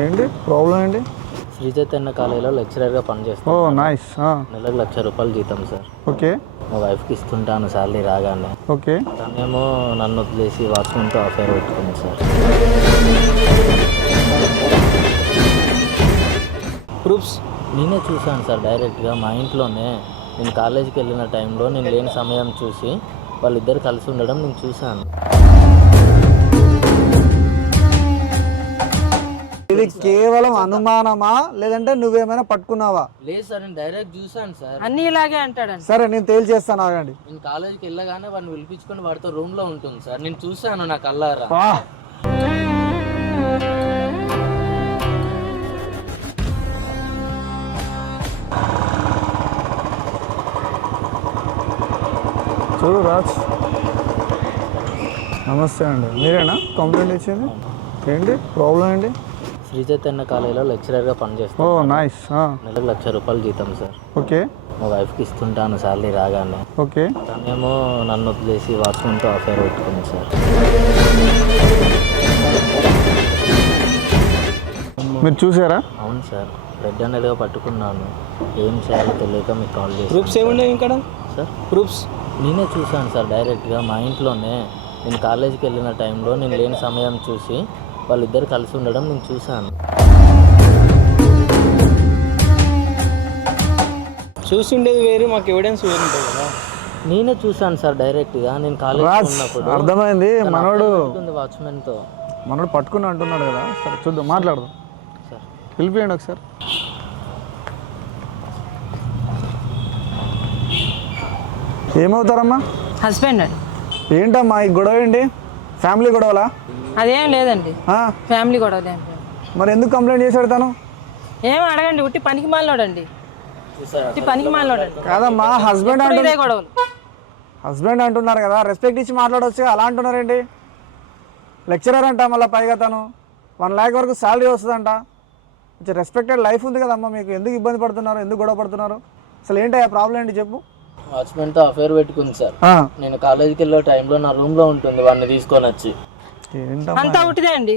ఏంటి ప్రాబ్లం ఏంటి? శ్రీ చైతన్య కాలేజీలో లెక్చరర్గా ఓ పనిచేస్తాను. నైస్. నెలకు ₹1,00,000 జీతం సార్. ఓకే మా వైఫ్కి ఇస్తుంటాను శాలరీ రాగానే. ఓకే. తనేమో నన్ను వదిలేసి వాచ్మెన్తో అఫైర్ పెట్టుకుంది సార్. ప్రూఫ్స్ నేనే చూశాను సార్ డైరెక్ట్గా మా ఇంట్లోనే. నేను కాలేజీకి వెళ్ళిన టైంలో నేను లేని సమయం చూసి వాళ్ళిద్దరు కలిసి ఉండడం నేను చూశాను. ఇది కేవలం అనుమానమా లేదంటే నువ్వేమైనా పట్టుకున్నావా? లేదు సార్, నేను డైరెక్ట్ చూశాను సార్. అన్ని ఇలాగే అంటాడండి. సరే నేను తేల్చేస్తాను, ఆగండి. నేను కాలేజీకి వెళ్ళగానే వాడిని పిలిపించుకొని వాడితో రూమ్లో ఉంటుంది సార్. నేను చూశాను నా కళ్ళారా. వా చూడు రాజ్, నమస్తే అండి. మీరేనా కంప్లైంట్ ఇచ్చింది? ఏంటి ప్రాబ్లం ఏంటి? శ్రీ చైతన్య కాలేజీలో లెక్చరర్గా ఓ పనిచేస్తాను. నైస్. నెలకు ₹1,00,000 జీతం సార్. ఓకే మా వైఫ్కి ఇస్తుంటాను శాలరీ రాగానే. ఓకే. తనేమో నన్ను వదిలేసి వాచ్మెన్తో అఫైర్ పెట్టుకుంది సార్. మీరు చూసారా? అవును సార్, రెడ్ హ్యాండెడ్గా పట్టుకున్నాను. ఏం చేయాలో తెలియక మీకు కాల్ చేశాను. ప్రూఫ్స్ ఏమున్నాయి ఇక్కడ? సార్ ప్రూఫ్స్ నేనే చూశాను సార్ డైరెక్ట్గా మా ఇంట్లోనే. నేను కాలేజీకి వెళ్ళిన టైంలో నేను లేని సమయం చూసి వాళ్ళిద్దరు కలిసి ఉండడం నేను చూశాను. చూస్తుండేది వేరు, మాకు ఎవిడెన్స్ వేరు ఉంటుంది కదా. నేనే చూశాను సార్ డైరెక్ట్గా. నేను కాలేజీలో రాజ్ ఉన్నప్పుడు అర్థమైంది. మనోడు వాచ్మెన్తో. మనోడు పట్టుకుని అంటున్నాడు కదా. సరే చూద్దాం, మాట్లాడదాం. సార్ పిలిపియండి ఒకసారి. ఏమవుతారమ్మా? హస్బెండ్ అండి. ఏంటమ్మా ఈ గొడవ ఏంటి? ఫ్యామిలీ గొడవలా? అదేం లేదండి, ఆ, ఫ్యామిలీ గొడవలు ఏం లేదు. మరి ఎందుకు కంప్లైంట్ చేశాడు తను? ఏం అడగండి, ఉట్టి పనికి మాలినోడండి, చూసారా ఉట్టి పనికి మాలినోడండి. కాదమ్మా, హస్బెండ్ ఎప్పుడు ఇదే అంటు గొడవలు. హస్బెండ్ అంటున్నారు కదా, రెస్పెక్ట్ ఇచ్చి మాట్లాడవచ్చు. అలా అంటున్నారేంటి? లెక్చరర్ అంట, మళ్ళీ పైగా తను 1,00,000 వరకు శాలరీ వస్తుందంట. కొంచెం రెస్పెక్టెడ్ లైఫ్ ఉంది కదమ్మా మీకు. ఎందుకు ఇబ్బంది పడుతున్నారు? ఎందుకు గొడవ పడుతున్నారు? అసలు ఏంటి ఆ ప్రాబ్లం ఏంటి చెప్పు. వాచ్మెన్తో అఫైర్ పెట్టుకుంది సార్. ఆ, నేను కాలేజీకి వెళ్ళే టైంలో నా రూమ్లో ఉంటుంది వాడిని తీసుకొని వచ్చి. ఏంటమ్మా? అంతా ఉట్టిదే అండి,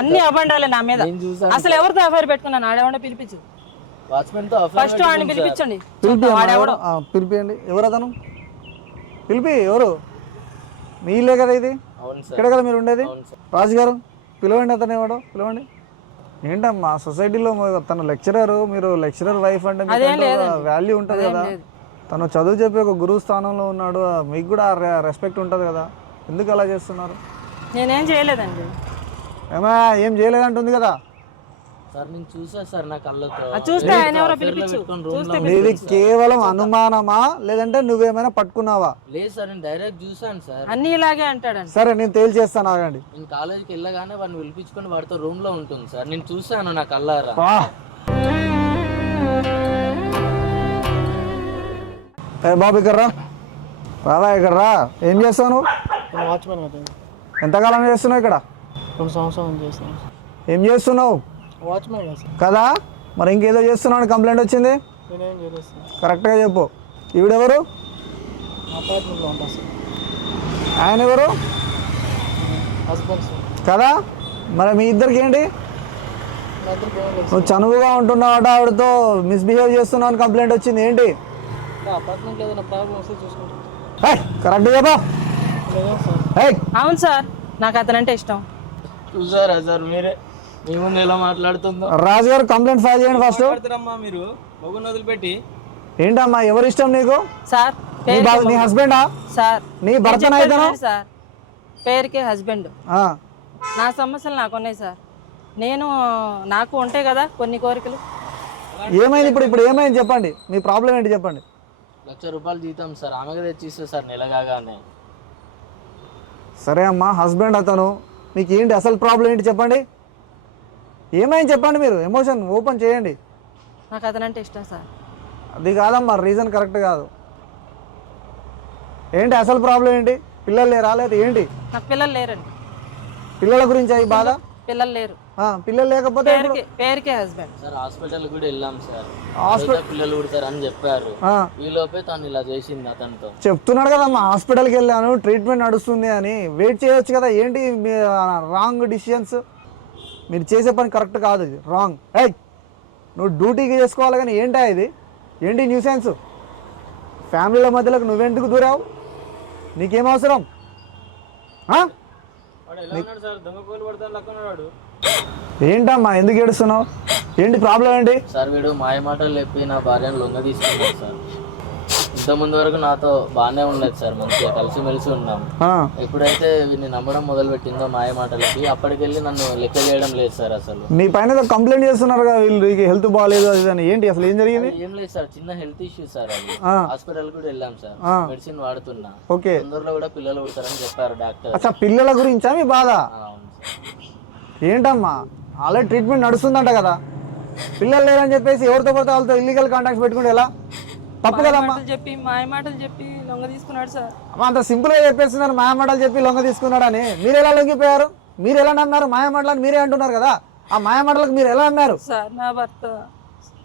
అన్ని అబండాలే నా మీద. నేను చూసాను అసలు ఎవరితో అఫైర్ పెట్టుకున్నాను? ఆడేవాడే పిలిపించు, వాచ్మెన్తో అఫైర్ ఫస్ట్ వాడిని పిలిపించండి. పిలిపియమ్మా, వాడెవడో పిలిపియండి. ఎవరు అతను? పిలిపి. ఎవరు? మీ ఇల్లే కదా ఇది? అవును సార్. ఇక్కడ కదా మీరు ఉండేది? అవును సార్. రాజు గారు పిలవండి, అతను ఎవడో పిలవండి. ఏంటమ్మా సొసైటీలో తను లెక్చరర్, మీరు లెక్చరర్ వైఫ్ అంటే వాల్యూ ఉంటుంది కదా. తను చదువు చెప్పి ఒక గురువు స్థానంలో ఉన్నాడు, మీకు కూడా రెస్పెక్ట్ ఉంటుంది కదా. ఎందుకు అలా చేస్తున్నారు? నేనేం చేయలేదండి. ఏమా ఏం చేయలేదంటుంది కదా. సార్ నేను చూసా సార్ నా కళ్ళతో. అది చూస్తే ఆయన ఎవరో పిలిపించు, చూస్తే ఇది కేవలం అనుమానమా లేదంటే నువ్వేమైనా పట్టుకున్నావా? లేదు సార్, నేను డైరెక్ట్ చూశాను సార్. అన్ని ఇలాగే అంటాడండి. సరే నేను తేల్చేస్తాను, ఆగండి. నేను కాలేజీకి వెళ్ళగానే వాడిని పిలిపించుకొని వాడితో రూమ్లో ఉంటుంది సార్. నేను చూశాను నా కళ్ళారా. వా. ఏ బాబు ఇక్కడ రా, రాదా ఇక్కడ రా. ఏం చేస్తావు నువ్వు? వాచ్మెన్ కదా, ఎంతకాలం చేస్తున్నావు ఇక్కడ? 2 సంవత్సరాలు చేస్తాను. ఏం చేస్తున్నావు? వాచ్మెన్ కదా సార్. కదా, మరి ఇంకేదో చేస్తున్నావు అని కంప్లైంట్ వచ్చింది. నేనేం చేయలేదు సార్. కరెక్ట్గా చెప్పు. ఈవిడెవరు? అపార్ట్మెంట్లో ఉంటాను సార్. ఆయన ఎవరు? Husband sir. కదా, మరి మీ ఇద్దరికి ఏంటి? నా ఇద్దరికి ఏం లేదు నువ్వు చనువుగా ఉంటున్నావట, ఆవిడతో మిస్బిహేవ్ చేస్తున్నావు అని కంప్లైంట్ వచ్చింది. ఏంటి? సార్. అపార్ట్మెంట్లో ఏదైనా ప్రాబ్లం వస్తే చూసుకుంటాను. కరెక్ట్గా చెప్పా. లేదా సార్? అవును సార్, నాకు అతనంటే ఇష్టం. చూసారా సార్ మీరే మీ ముందు ఎలా మాట్లాడుతుందో. రాజు గారు కంప్లైంట్ ఫైల్ చేయండి ఫస్ట్. పెడతారమ్మా మీరు మొగ్గును వదిలిపెట్టి. ఏంటమ్మా ఎవరి ఇష్టం నీకు? సార్ నీ హస్బెండా? సార్ నీ భర్తనా ఇతను? సార్ పేరుకే హస్బెండ్. నా సమస్యలు నాకు ఉన్నాయి సార్. నాకు ఉంటాయి కదా కొన్ని కోరికలు. ఏమైంది ఇప్పుడు ఏమైంది చెప్పండి. మీ ప్రాబ్లం ఏంటి చెప్పండి. ₹1,00,000 జీతం సార్, ఆమెగా తెచ్చిస్తే సార్ నెల కాగానే. సరే అమ్మా, హస్బెండ్ అతను. మీకు ఏంటి అసలు ప్రాబ్లం ఏంటి చెప్పండి. ఏమైంది చెప్పండి. మీరు ఎమోషన్ ఓపెన్ చేయండి. నాకు అతనంటే ఇష్టం సార్. అది కాదమ్మా, రీజన్ కరెక్ట్ కాదు. ఏంటి అసలు ప్రాబ్లం ఏంటి? పిల్లలు లేరా లేదా ఏంటి? నాకు పిల్లలు లేరండి. పిల్లల గురించి అవి బాధ? పిల్లలు లేరు. పిల్లలు లేకపోతే పేరుకే హస్బెండ్. సార్ హాస్పిటల్ కూడా వెళ్ళాం సార్. పిల్లలు పుడతారు అని చెప్పారు. ఈ లోపే తను ఇలా చేసింది అతనితో. చెప్తున్నాడు కదమ్మా, హాస్పిటల్కి వెళ్ళాను, ట్రీట్మెంట్ నడుస్తుంది అని. వెయిట్ చేయొచ్చు కదా. ఏంటి రాంగ్ డిసిషన్స్? మీరు చేసే పని కరెక్ట్ కాదు, ఇది రాంగ్. ఏయ్ నువ్వు డ్యూటీకి చేసుకోవాలి కానీ ఏంటా ఇది, ఏంటి న్యూసెన్స్? ఫ్యామిలీల మధ్యలోకి నువ్వెందుకు దూరావు? నీకేం అవసరం? వాడు ఎలా ఉన్నాడు సార్? దొంగ కోలు పడతాను లెక్క ఉన్నాడు. ఏంటమ్మా ఎందుకు ఏడుస్తున్నావు? ఏంటి ప్రాబ్లం ఏంటి? సార్ వీడు మాయ మాటలు చెప్పి నా భార్యను లొంగ తీసుకున్నాడు సార్. ఇంతకుముందు వరకు నాతో బాగానే ఉండలేదు సార్, మంచిగా కలిసిమెలిసి ఉన్నాం. ఎప్పుడైతే వీడిని నమ్మడం మొదలు పెట్టిందో మాయ మాటలకి, అప్పటికెళ్ళి నన్ను లెక్క చేయడం లేదు సార్. అసలు నీ పైన కంప్లైంట్ చేస్తున్నారు కదా వీళ్ళు, హెల్త్ బాగాలేదు అది అని. ఏంటి అసలు ఏం జరిగింది? ఏం లేదు సార్, చిన్న హెల్త్ ఇష్యూ సార్. అది హాస్పిటల్ కూడా వెళ్ళాం సార్, మెడిసిన్ వాడుతున్నా. ఓకే, తొందరలో కూడా పిల్లలు పుడతారని చెప్పారు డాక్టర్. అచ్చా పిల్లల గురించా మీ బాధ? అవును సార్. ఏంటమ్మా ఆల్రెడీ ట్రీట్మెంట్ నడుస్తుందంట కదా, పిల్లలు లేరని చెప్పేసి ఎవరితో పడితే వాళ్ళతో ఇల్లీగల్ కాంటాక్ట్స్ పెట్టుకుంటే ఎలా? తప్పు కదమ్మా. మాయ మాటలు చెప్పి లొంగ తీసుకున్నాడు సార్. అమ్మ అంత సింపుల్గా చెప్పేస్తున్నారు మాయ మాటలు చెప్పి లొంగ తీసుకున్నాడని. మీరు ఎలా లొంగిపోయారు? మీరు ఎలా నమ్మారు మాయ మాటలని? మీరే అంటున్నారు కదా, ఆ మాయ మాటలకు మీరు ఎలా నమ్మారు? సార్ నా భర్త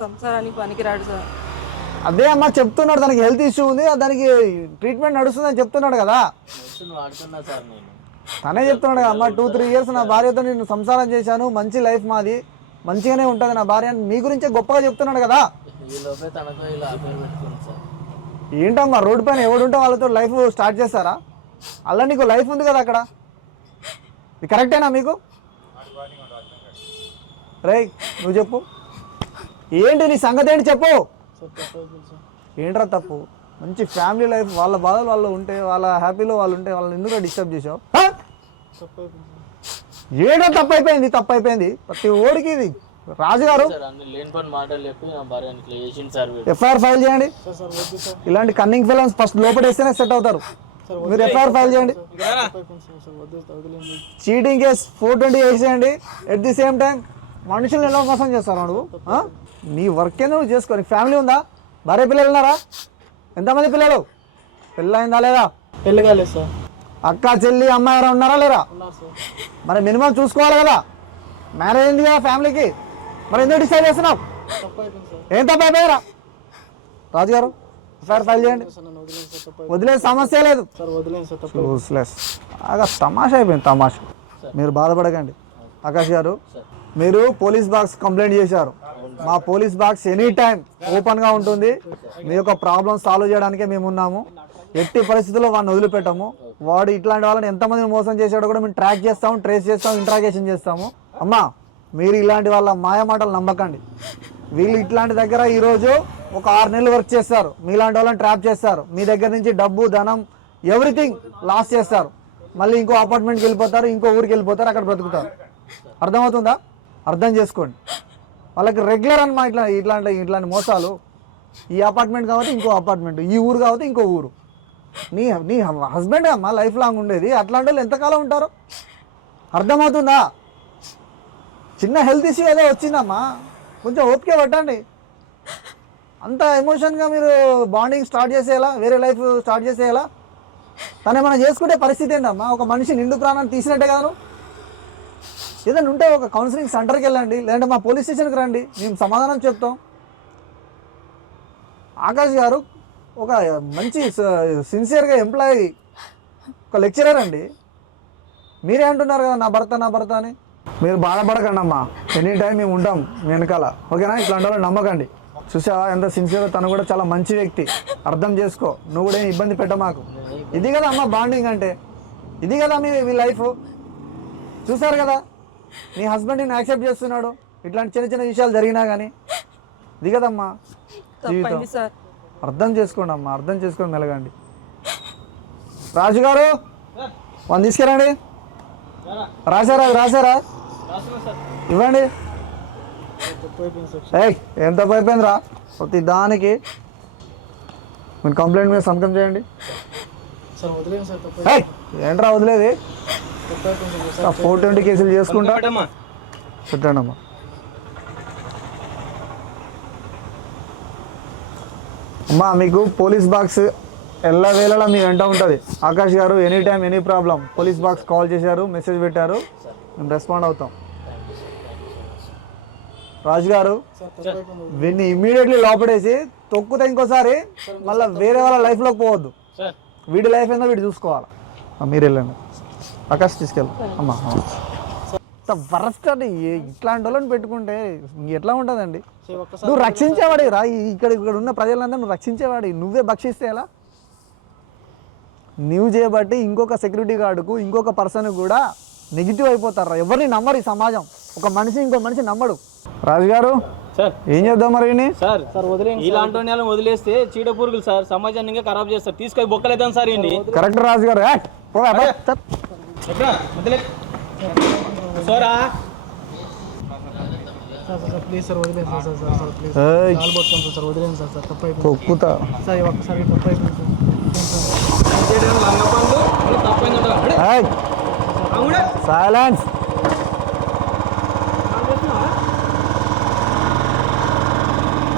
సంసారానికి పనికిరాడు సార్. అదే అమ్మా చెప్తున్నాడు, దానికి హెల్త్ ఇష్యూ ఉంది, దానికి ట్రీట్మెంట్ నడుస్తుందని చెప్తున్నాడు కదా. మెడిసిన్ వాడుతున్నా సార్ నేను. తనే చెప్తున్నాడు కదా అమ్మ, 2-3 years నా భార్యతో నేను సంసారం చేశాను, మంచి లైఫ్ మాది, మంచిగానే ఉంటుంది నా భార్య అని మీ గురించే గొప్పగా చెప్తున్నాడు కదా. ఈ లోపే తనతో ఇలా ఆపేరు పెట్టుకుంది సార్. ఏంటమ్మా రోడ్డు పైన ఎవడుంటే వాళ్ళతో లైఫ్ స్టార్ట్ చేస్తారా? అలా నీకు లైఫ్ ఉంది కదా అక్కడ, ఇది కరెక్టేనా మీకు? రై నువ్వు చెప్పు, ఏంటి నీ సంగతి ఏంటి చెప్పు. ఏంట్రా తప్పు? మంచి ఫ్యామిలీ లైఫ్, వాళ్ళ బాధలు వాళ్ళు ఉంటే, వాళ్ళ హ్యాపీలో వాళ్ళు ఉంటే వాళ్ళని ఎందుకు డిస్టర్బ్ చేసావు? ఏడో తప్పైపోయింది, తప్పైపోయింది ప్రతి ఓడికి. ఇది రాజుగారు లేని పని మాటలు చెప్పి నా భార్యని ఇట్లా చేసింది సార్. ఎఫ్ఐఆర్ ఫైల్ చేయండి. ఇలాంటి కన్నింగ్ ఫిలన్స్ ఫస్ట్ లోపడేస్తేనే సెట్ అవుతారు. మీరు ఎఫ్ఐఆర్ ఫైల్ చేయండి. చీటింగ్ కేసు 420 వేసేయండి. ఎట్ ది సేమ్ టైం మనుషులను ఎలా మోసం చేస్తారు నువ్వు? నీ వర్క్ ఏందో నువ్వు చేసుకో. నీకు ఫ్యామిలీ ఉందా? భార్య పిల్లలు ఉన్నారా? ఎంతమంది పిల్లలు? పెళ్ళి అయిందా లేదా? పెళ్ళి కాలేదు సార్. అక్క చెల్లి అమ్మ ఎవరైనా ఉన్నారా లేరా? మరి మినిమం చూసుకోవాలి కదా, మ్యారేజ్ అయింది కదా ఫ్యామిలీకి. మరి ఎందుకు డిసైడ్ చేస్తున్నావు? ఏం తప్ప అయిపోయారా? రాజుగారు ఎఫ్ఐఆర్ ఫైల్ చేయండి. వదిలేదు సమస్య లేదు. బాగా తమాషా అయిపోయింది, తమాషా. మీరు బాధపడకండి. ఆకాష్ గారు మీరు పోలీస్ బాక్స్ కంప్లైంట్ చేశారు. మా పోలీస్ బాక్స్ ఎనీ టైం ఓపెన్గా ఉంటుంది. మీ యొక్క ప్రాబ్లమ్ సాల్వ్ చేయడానికే మేము ఉన్నాము. ఎట్టి పరిస్థితుల్లో వాడిని వదిలిపెట్టాము. వాడు ఇట్లాంటి వాళ్ళని ఎంతమందిని మోసం చేశాడో కూడా మేము ట్రాక్ చేస్తాము, ట్రేస్ చేస్తాము, ఇంట్రాగేషన్ చేస్తాము. అమ్మా మీరు ఇలాంటి వాళ్ళ మాయ మాటలు నమ్మకండి. వీళ్ళు ఇట్లాంటి దగ్గర ఈరోజు ఒక 6 నెలలు వర్క్ చేస్తారు, మీలాంటి వాళ్ళని ట్రాప్ చేస్తారు. మీ దగ్గర నుంచి డబ్బు ధనం ఎవ్రీథింగ్ లాస్ చేస్తారు. మళ్ళీ ఇంకో అపార్ట్మెంట్కి వెళ్ళిపోతారు, ఇంకో ఊరికి వెళ్ళిపోతారు, అక్కడ బ్రతుకుతారు. అర్థమవుతుందా? అర్థం చేసుకోండి. వాళ్ళకి రెగ్యులర్ అన్నమాట ఇట్లాంటి మోసాలు. ఈ అపార్ట్మెంట్ కాబట్టి ఇంకో అపార్ట్మెంట్, ఈ ఊరు కాబట్టి ఇంకో ఊరు. నీ హస్బెండ్ అమ్మా లైఫ్ లాంగ్ ఉండేది. అట్లాంటి వాళ్ళు ఎంతకాలం ఉంటారు? అర్థమవుతుందా? చిన్న హెల్త్ ఇష్యూ ఏదో వచ్చిందమ్మా, కొంచెం ఓపిక పట్టండి. అంత ఎమోషన్గా మీరు బాండింగ్ స్టార్ట్ చేసేలా, వేరే లైఫ్ స్టార్ట్ చేసేలా తను ఏమైనా చేసుకుంటే పరిస్థితి ఏంటమ్మా? ఒక మనిషి నిండు ప్రాణాన్ని తీసినట్టే కదా. ఏదైనా ఉంటే ఒక కౌన్సిలింగ్ సెంటర్కి వెళ్ళండి, లేదంటే మా పోలీస్ స్టేషన్కి రండి, మేము సమాధానం చెప్తాం. ఆకాష్ గారు ఒక మంచి సిన్సియర్గా ఎంప్లాయీ, ఒక లెక్చరర్ అండి. మీరే అంటున్నారు కదా నా భర్త అని. మీరు బాధపడకండి అమ్మా, ఎనీ టైం మేము ఉంటాం మీ వెనకాల, ఓకేనా? ఇట్లాంటి వాళ్ళు నమ్మకండి. చూసావా ఎంత సిన్సియర్గా? తను కూడా చాలా మంచి వ్యక్తి, అర్థం చేసుకో. నువ్వు కూడా ఏం ఇబ్బంది పెట్ట మాకు. ఇది కదా అమ్మ బాండింగ్ అంటే, ఇది కదా మీ లైఫ్. చూసారు కదా నీ హస్బెండ్ నేను యాక్సెప్ట్ చేస్తున్నాడు, ఇట్లాంటి చిన్న చిన్న విషయాలు జరిగినా కానీ. ఇది కదమ్మా జీవితం. అర్థం చేసుకోండి అమ్మా, అర్థం చేసుకొని మెలగండి. రాజు గారు వాళ్ళు తీసుకురండి. రాశారా? ఇవ్వండి. ఏం తప్పు అయిపోయిందిరా? ప్రతి దానికి మీరు కంప్లైంట్ మీద సంతకం చేయండి. ఏంట్రా వదిలేది? 420 కేసులు చేసుకుంటా పెట్టండి అమ్మా. అమ్మా మీకు పోలీస్ బాక్స్ ఎల్లవేళలా మీ వెంట ఉంటుంది. ఆకాష్ గారు any time any problem police box call చేశారు, మెసేజ్ పెట్టారు, మేము రెస్పాండ్ అవుతాం. రాజు గారు వీడిని ఇమ్మీడియట్లీ లోపడేసి తొక్కుతా ఇంకోసారి మళ్ళీ వేరే వాళ్ళ లైఫ్లోకి పోవద్దు. వీడి లైఫ్ ఏందో వీడు చూసుకోవాలి. మీరు వెళ్ళండి. ఆకాష్ తీసుకెళ్ళి అమ్మా. ఇంత వరస్ట్ అని ఇట్లాంటి వాళ్ళని పెట్టుకుంటే ఎట్లా ఉంటుందండి? నువ్వు రక్షించేవాడి రా, ఇక్కడ ఉన్న ప్రజలందరూ నువ్వు రక్షించేవాడి, నువ్వే భక్షిస్తే ఎలా? నువ్వు చేయబట్టి ఇంకొక సెక్యూరిటీ గార్డుకు ఇంకొక పర్సన్ కూడా నెగిటివ్ అయిపోతారు. ఎవరిని నమ్మరు ఈ సమాజం. ఒక మనిషి ఇంకో మనిషి నమ్మడు. రాజు గారు సార్ ఏం చేద్దాం మరి? సార్ సార్ వదిలేండి. ఇలాంటి వాళ్ళని వదిలేస్తే చీడ పురుగులు సార్ సమాజాన్ని ఇంకా ఖరాబ్ చేస్తారు. తీసుకొని బొక్కలేదాం సార్ ఇన్ని. కరెక్ట్ రాజు గారు. సోరా ప్లీజ్ సార్ వదిలేదు సార్ సార్ ప్లీజ్ కాల్ పట్టుకోండి సార్ వదిలేండి సార్ సార్ తప్పు అయిపోయింది సార్ ఒక్కసారి తప్పు అయిపోయింది సార్ లంగ పనులు తప్పైందంట. సైలెన్స్.